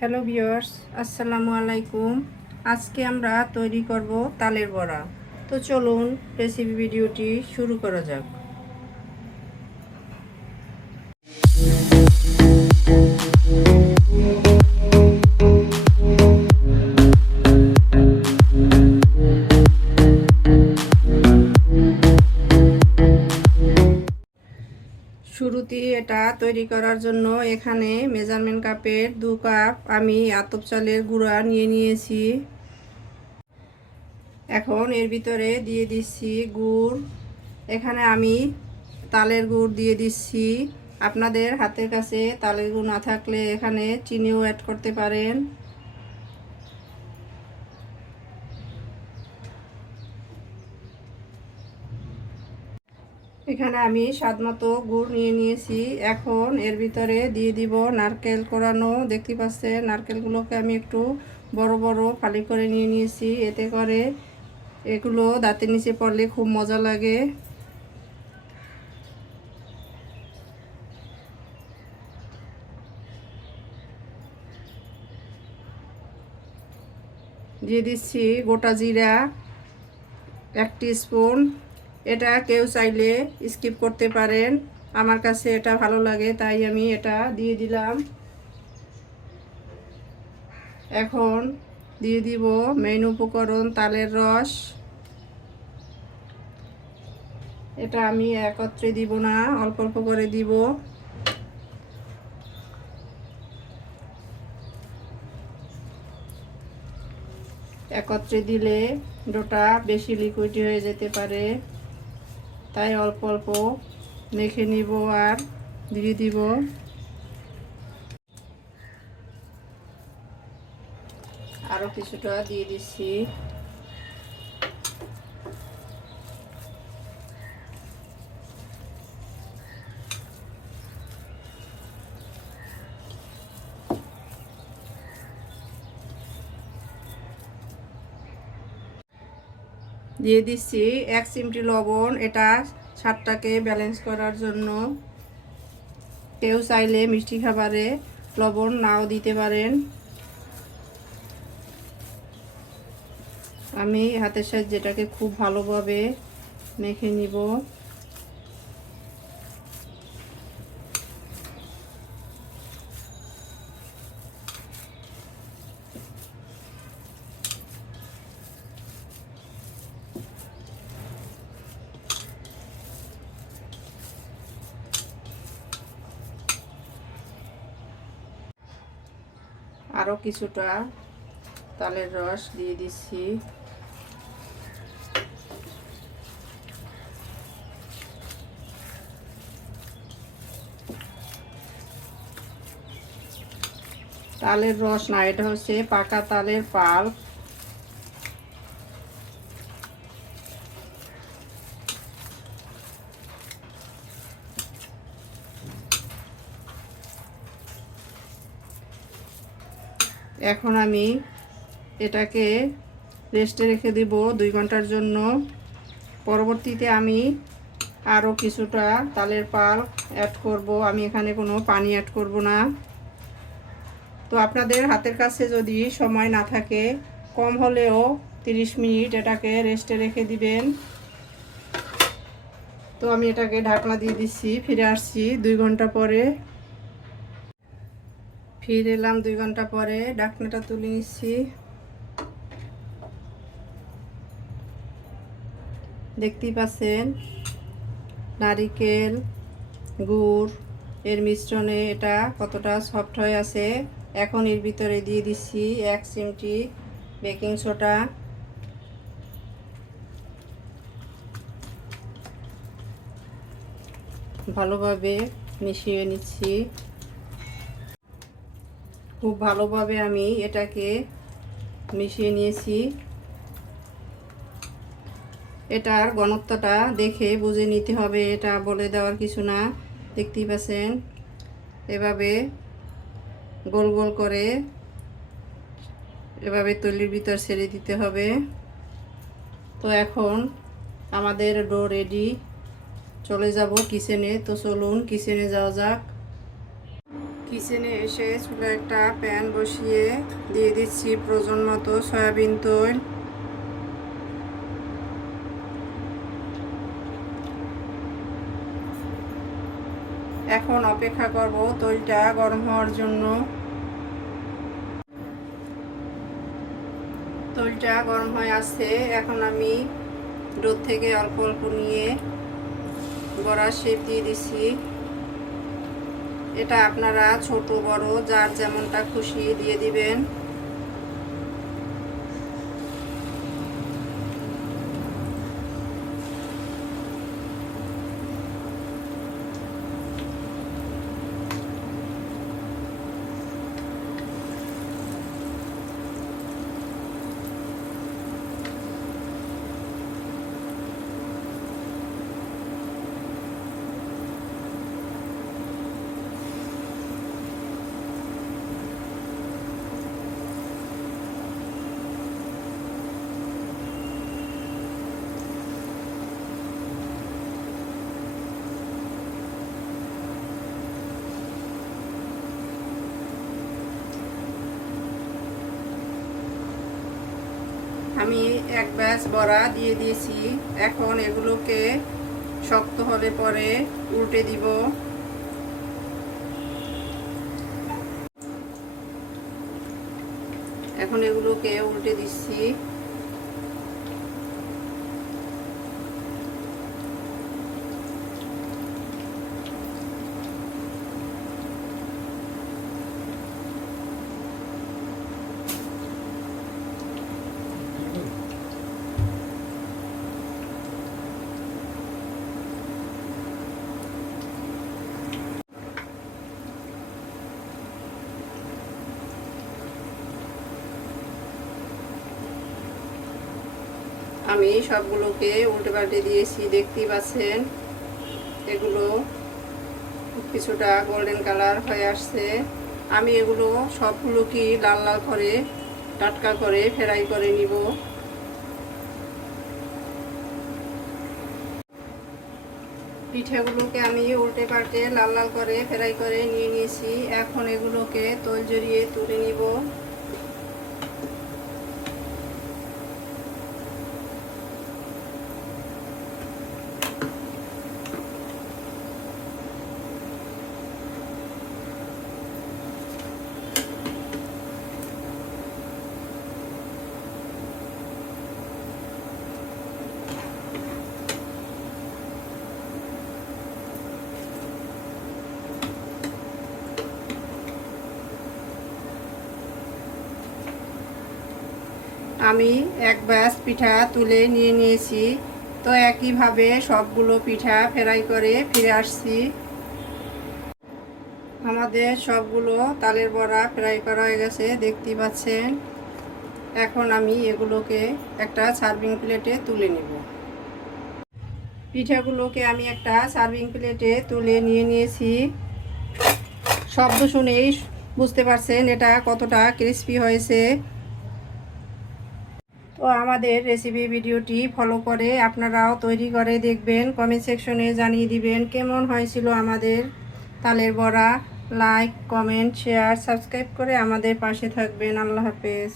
Hello viewers, আসসালামু আলাইকুম। আজকে আমরা তৈরি করব তালের বড়া। তো চলুন রেসিপি ভিডিওটি শুরু করা যাক। শুরুতে এটা তৈরি করার জন্য এখানে মেজারমেন্ট কাপের 2 কাপ আমি আতপ চালের গুঁড়া নিয়ে নিয়েছি। এখন এর ভিতরে দিয়ে দিচ্ছি গুড়। এখানে আমি তালের গুড় দিয়ে দিচ্ছি। আপনাদের হাতের কাছে তালের গুড় না থাকলে এখানে চিনিও অ্যাড করতে পারেন। এখানে আমি স্বাদমতো গুড় নিয়ে নিয়েছি। এখন এর ভিতরে দিয়ে দিব নারকেল কোরানো। দেখতে পাচ্ছেন নারকেলগুলোকে আমি একটু বড় বড় ফালি করে নিয়ে নিয়েছি। এতে করে এগুলো দাঁতের নিচে পড়লে খুব মজা লাগে। দিয়ে দিচ্ছি গোটা জিরা 1 টিস্পুন। এটা কেউ চাইলে স্কিপ করতে পারেন, আমার কাছে এটা ভালো লাগে তাই আমি এটা দিয়ে দিলাম। এখন দিয়ে দিব মেইন উপকরণ তালের রস। এটা আমি একত্রে দিব না, অল্প অল্প করে দিব। একত্রে দিলে ডোটা বেশি লিকুইড হয়ে যেতে পারে, তাই অল্প অল্প মেখে নিব আর দিয়ে দিব। আরও কিছুটা দিয়ে দিচ্ছি। দিয়ে দিচ্ছি 1 চিমটি লবণ, এটা স্বাদটাকে ব্যালেন্স করার জন্য। কেউ চাইলে মিষ্টি খাবারে লবণ নাও দিতে পারেন। আমি হাতের সাহায্যে যেটাকে খুব ভালোভাবে মেখে নিব। আরও কিছুটা তালের রস দিয়ে দিচ্ছি। তালের রস না, এটা হচ্ছে পাকা তালের পাল্প। এখন আমি এটাকে রেস্টে রেখে দিব 2 ঘন্টার জন্য। পরবর্তীতে আমি আরও কিছুটা তালের পাল্প অ্যাড করব। আমি এখানে কোনো পানি অ্যাড করব না। তো আপনাদের হাতের কাছে যদি সময় না থাকে, কম হলেও 30 মিনিট এটাকে রেস্টে রেখে দিবেন। তো আমি এটাকে ঢাকনা দিয়ে দিচ্ছি। ফিরে আসছি 2 ঘন্টা পরে। ফিরে এলাম 2 ঘন্টা পরে, ঢাকনাটা তুলে নিচ্ছি। দেখতেই পাচ্ছেন নারিকেল গুড় এর মিশ্রণে এটা কতটা সফট হয়ে আছে। এখন এর ভিতরে দিয়ে দিচ্ছি 1 চিমটি বেকিং সোডা। ভালোভাবে মিশিয়ে নিচ্ছি। খুব ভালোভাবে আমি এটাকে মিশিয়ে নিয়েছি। এটার ঘনত্বটা দেখে বুঝে নিতে হবে, এটা বলে দেওয়ার কিছু না। দেখতেই পাচ্ছেন এভাবে গোল গোল করে এভাবে তৈলির ভিতর ছেড়ে দিতে হবে। তো এখন আমাদের ডো রেডি। চলে যাব কিচেনে। তো চলুন কিচেনে যাওয়া যাক। কিচেনে এসে চুলা একটা প্যান বসিয়ে দিয়ে দিচ্ছি প্রয়োজন মতো সয়াবিন তেল। এখন অপেক্ষা করব তেলটা গরম হওয়ার জন্য। তেলটা গরম হয়ে আসছে। এখন আমি দুধ থেকে অল্প অল্প নিয়ে বড়ার শেপ দিয়ে দিচ্ছি। এটা আপনারা ছোট বড় যার যেমনটা খুশি দিয়ে দিবেন। আমি এক ব্যাচ বড়া দিয়ে দিয়েছি। এখন এগুলোকে শক্ত হলে পরে উল্টে দিব। এখন এগুলোকে উল্টে দিচ্ছি। আমি সবগুলোকে উল্টে পাল্টে দিয়েছি, দেখতেই পাচ্ছেন। এগুলো কিছুটা গোল্ডেন কালার হয়ে আসছে। আমি এগুলো সবগুলোকে লাল লাল করে টাটকা করে ফ্রাই করে নিব। পিঠাগুলোকে আমি উল্টে পাল্টে লাল লাল করে ফ্রাই করে নিয়ে নিয়েছি। এখন এগুলোকে তেল জড়িয়ে তুলে নিব। আমি এক ব্যাচ পিঠা তুলে নিয়ে নিয়েছি। তো একইভাবে সবগুলো পিঠা ফ্রাই করে ফিরে আসছি। আমাদের সবগুলো তালের বড়া ফ্রাই করা হয়ে গেছে, দেখতেই পাচ্ছেন। এখন আমি এগুলোকে একটা সার্ভিং প্লেটে তুলে নেব। পিঠাগুলোকে আমি একটা সার্ভিং প্লেটে তুলে নিয়ে নিয়েছি। শব্দ শুনেই বুঝতে পারছেন এটা কতটা ক্রিস্পি হয়েছে। তো আমাদের রেসিপি ভিডিওটি ফলো করে আপনারাও তৈরি করে দেখবেন। কমেন্ট সেকশনে জানিয়ে দিবেন কেমন হয়েছিল আমাদের তালের বড়া। লাইক, কমেন্ট, শেয়ার, সাবস্ক্রাইব করে আমাদের পাশে থাকবেন। আল্লাহ হাফেজ।